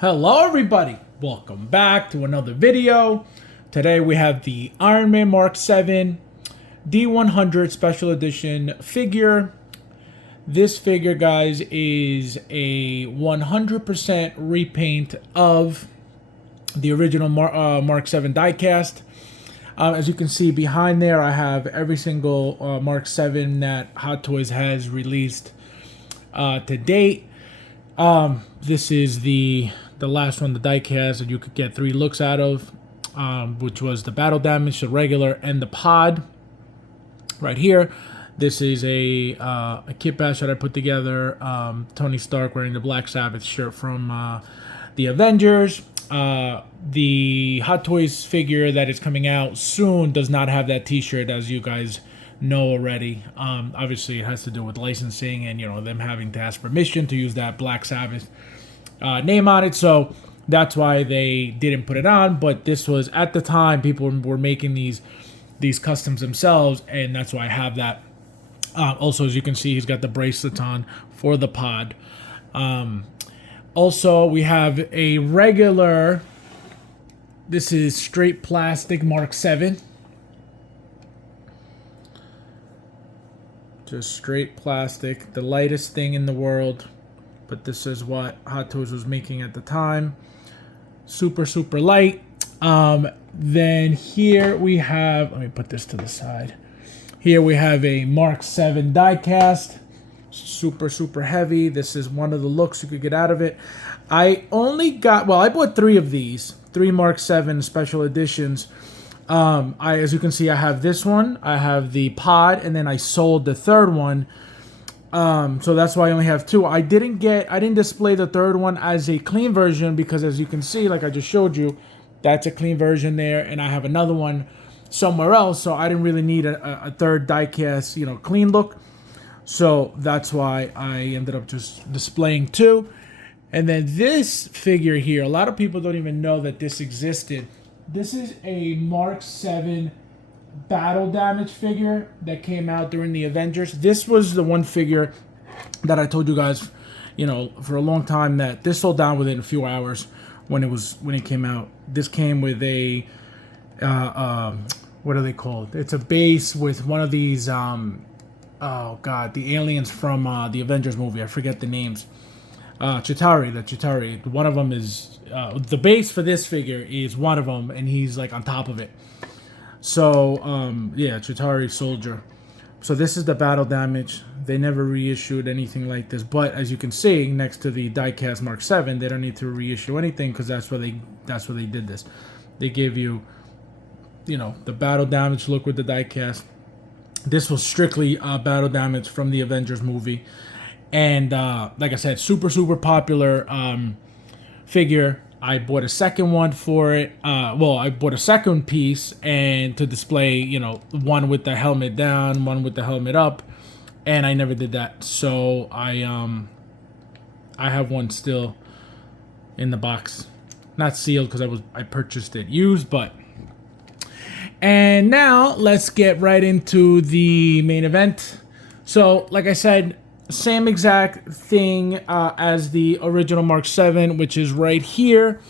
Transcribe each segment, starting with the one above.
Hello everybody, welcome back to another video. Today we have the Iron Man Mark 7 D100 Special Edition figure. This figure, guys, is a 100% repaint of the original Mark 7 diecast. As you can see behind there, I have every single Mark 7 that Hot Toys has released to date. This is the last one, the diecast, that you could get 3 looks out of, which was the battle damage, the regular, and the pod. Right here, this is a kit bash that I put together. Tony Stark wearing the Black Sabbath shirt from the Avengers. The Hot Toys figure that is coming out soon does not have that T-shirt, as you guys know already. Obviously, it has to do with licensing and them having to ask permission to use that Black Sabbath name on it, so that's why they didn't put it on. But this was, at the time, people were making these customs themselves, and that's why I have that. Also, as you can see, he's got the bracelets on for the pod. Also, we have a regular, this is straight plastic Mark 7. Just straight plastic, the lightest thing in the world. But this is what Hot Toys was making at the time. Super, super light. Then here we have, let me put this to the side. Here we have a Mark 7 diecast. Super, super heavy. This is one of the looks you could get out of it. I only got, well, I bought 3 of these. 3 Mark 7 special editions. As you can see, I have this one. I have the pod, and then I sold the third one. So that's why I only have 2. I didn't display the third one as a clean version because, as you can see, like I just showed you, that's a clean version there, and I have another one somewhere else, so I didn't really need a third diecast, clean look. So that's why I ended up just displaying 2. And then this figure here, a lot of people don't even know that this existed. This is a Mark 7 battle damage figure that came out during the Avengers. This was the one figure that I told you guys, for a long time, that this sold down within a few hours when it came out. This came with a what are they called? It's a base with one of these oh god, the aliens from the Avengers movie. I forget the names. Chitauri. One of them is the base for this figure is one of them, and he's like on top of it. So, yeah, Chitauri Soldier. So this is the battle damage. They never reissued anything like this. But as you can see, next to the diecast Mark 7, they don't need to reissue anything because that's where they did this. They gave you, the battle damage look with the diecast. This was strictly battle damage from the Avengers movie. And like I said, super, super popular figure. I bought a second one for it. I bought a second piece and to display, one with the helmet down, one with the helmet up, and I never did that. So I have one still in the box, not sealed because I purchased it used, but. And now let's get right into the main event. So, like I said, same exact thing as the original Mark 7, which is right here.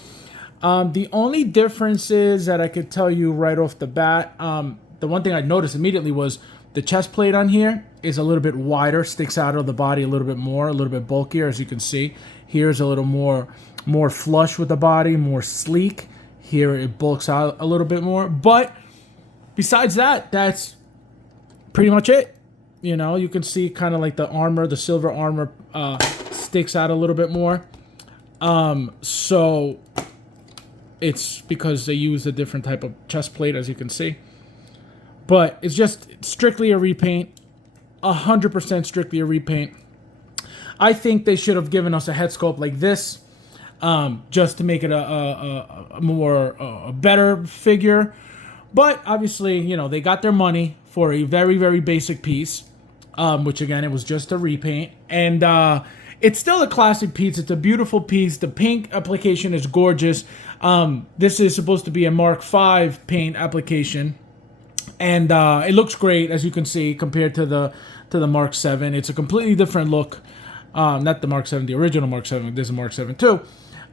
The only differences that I could tell you right off the bat, the one thing I noticed immediately was the chest plate on here is a little bit wider, sticks out of the body a little bit more, a little bit bulkier, as you can see. Here's a little more flush with the body, more sleek. Here it bulks out a little bit more. But besides that, that's pretty much it. You can see kind of like the armor, the silver armor sticks out a little bit more. So it's because they use a different type of chest plate, as you can see. But it's just strictly a repaint, 100% strictly a repaint. I think they should have given us a head sculpt like this, just to make it a better figure. But obviously, they got their money for a very, very basic piece, which again, it was just a repaint. And it's still a classic piece. It's a beautiful piece. The paint application is gorgeous. This is supposed to be a Mark 5 paint application. And it looks great, as you can see, compared to the Mark 7. It's a completely different look. Not the Mark 7, the original Mark 7. This is Mark 7 too.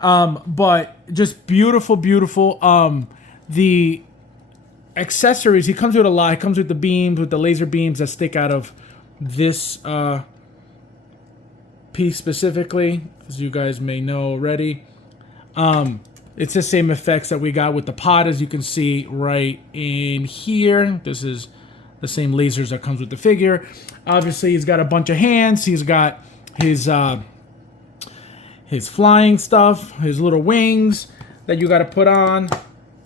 But just beautiful, beautiful. The accessories, he comes with a lot. He comes with the beams, with the laser beams that stick out of this piece specifically, as you guys may know already. It's the same effects that we got with the pod, as you can see right in here. This is the same lasers that comes with the figure. Obviously, he's got a bunch of hands. He's got his flying stuff, his little wings that you got to put on.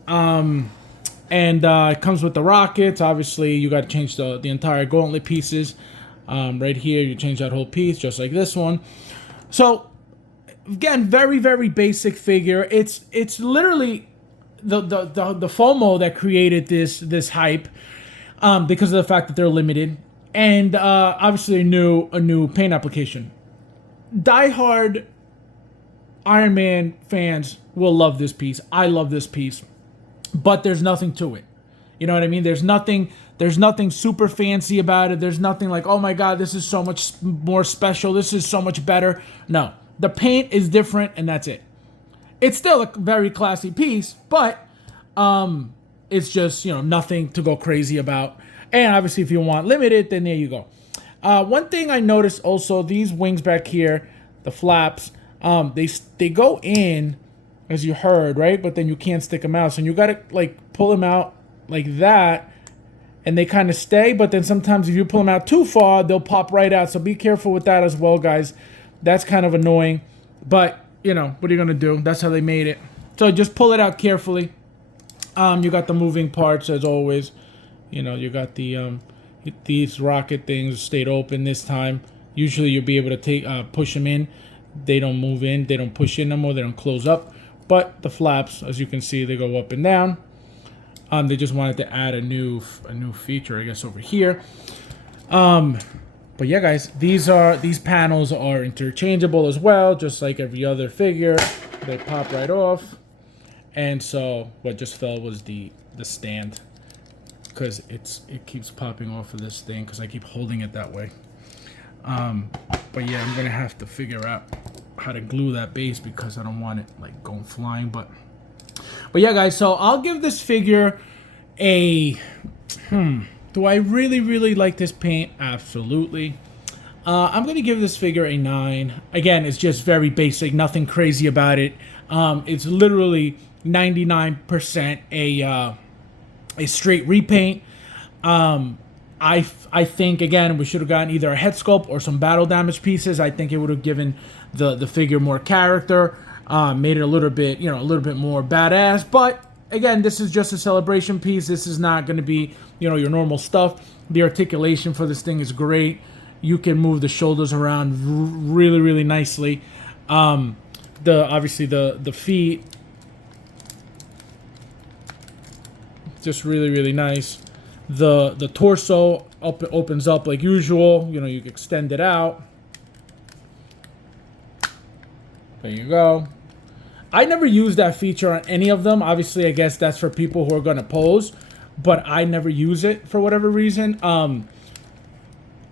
And it comes with the rockets. Obviously, you got to change the entire gauntlet pieces. Right here, you change that whole piece, just like this one. So, again, very, very basic figure. It's literally the FOMO that created this hype, because of the fact that they're limited, and obviously a new paint application. Die-hard Iron Man fans will love this piece. I love this piece, but there's nothing to it. You know what I mean? There's nothing super fancy about it. There's nothing like, oh my God, this is so much more special. This is so much better. No. The paint is different, and that's it. It's still a very classy piece, but it's just, nothing to go crazy about. And obviously, if you want limited, then there you go. One thing I noticed also, these wings back here, the flaps, they go in, as you heard, right? But then you can't stick them out. So you got to, pull them out like that, and they kind of stay. But then sometimes if you pull them out too far, they'll pop right out. So be careful with that as well, guys. That's kind of annoying, but what are you gonna do? That's how they made it. So just pull it out carefully. You got the moving parts as always. You got the these rocket things stayed open this time. Usually you'll be able to push them in. They don't move in. They don't push in no more. They don't close up. But the flaps, as you can see, they go up and down. They just wanted to add a new feature, I guess, over here. But yeah, guys, these panels are interchangeable as well, just like every other figure. They pop right off. And so what just fell was the stand, because it keeps popping off of this thing because I keep holding it that way. But yeah, I'm gonna have to figure out how to glue that base because I don't want it going flying. But yeah, guys, so I'll give this figure a Do I really, really like this paint? Absolutely. I'm going to give this figure a 9. Again, it's just very basic. Nothing crazy about it. It's literally 99% a straight repaint. I think, again, we should have gotten either a head sculpt or some battle damage pieces. I think it would have given the figure more character, made it a little bit more badass. But again, this is just a celebration piece. This is not going to be, your normal stuff. The articulation for this thing is great. You can move the shoulders around really, really nicely. Obviously the feet, just really, really nice. The torso opens up like usual. You can extend it out. There you go. I never used that feature on any of them. Obviously, I guess that's for people who are going to pose, but I never use it for whatever reason.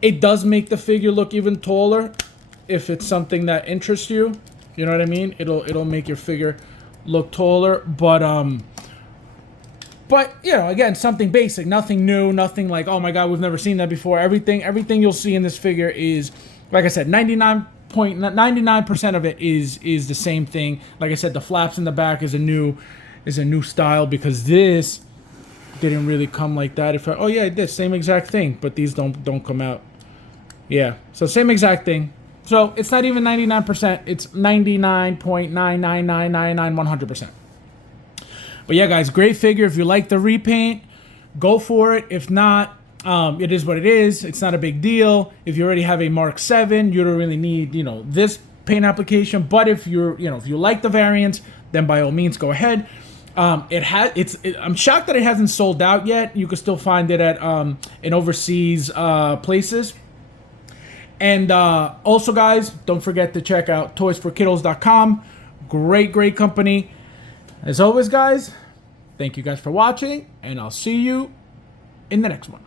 It does make the figure look even taller if it's something that interests you. You know what I mean? It'll make your figure look taller, but again, something basic, nothing new, nothing like, oh my God, we've never seen that before. Everything you'll see in this figure is, like I said, 99% of it is the same thing. Like I said, the flaps in the back is a new style, because this didn't really come like that. Oh yeah, it did, same exact thing, but these don't come out. Yeah, so same exact thing. So it's not even 99%, it's 99.99999 But yeah, guys, great figure. If you like the repaint, go for it. If not, it is what it is. It's not a big deal. If you already have a Mark 7, you don't really need, this paint application. But if if you like the variants, then by all means go ahead. I'm shocked that it hasn't sold out yet. You can still find it at in overseas places. And also, guys, don't forget to check out toysforkiddos.com. Great company. As always, guys, thank you guys for watching, and I'll see you in the next one.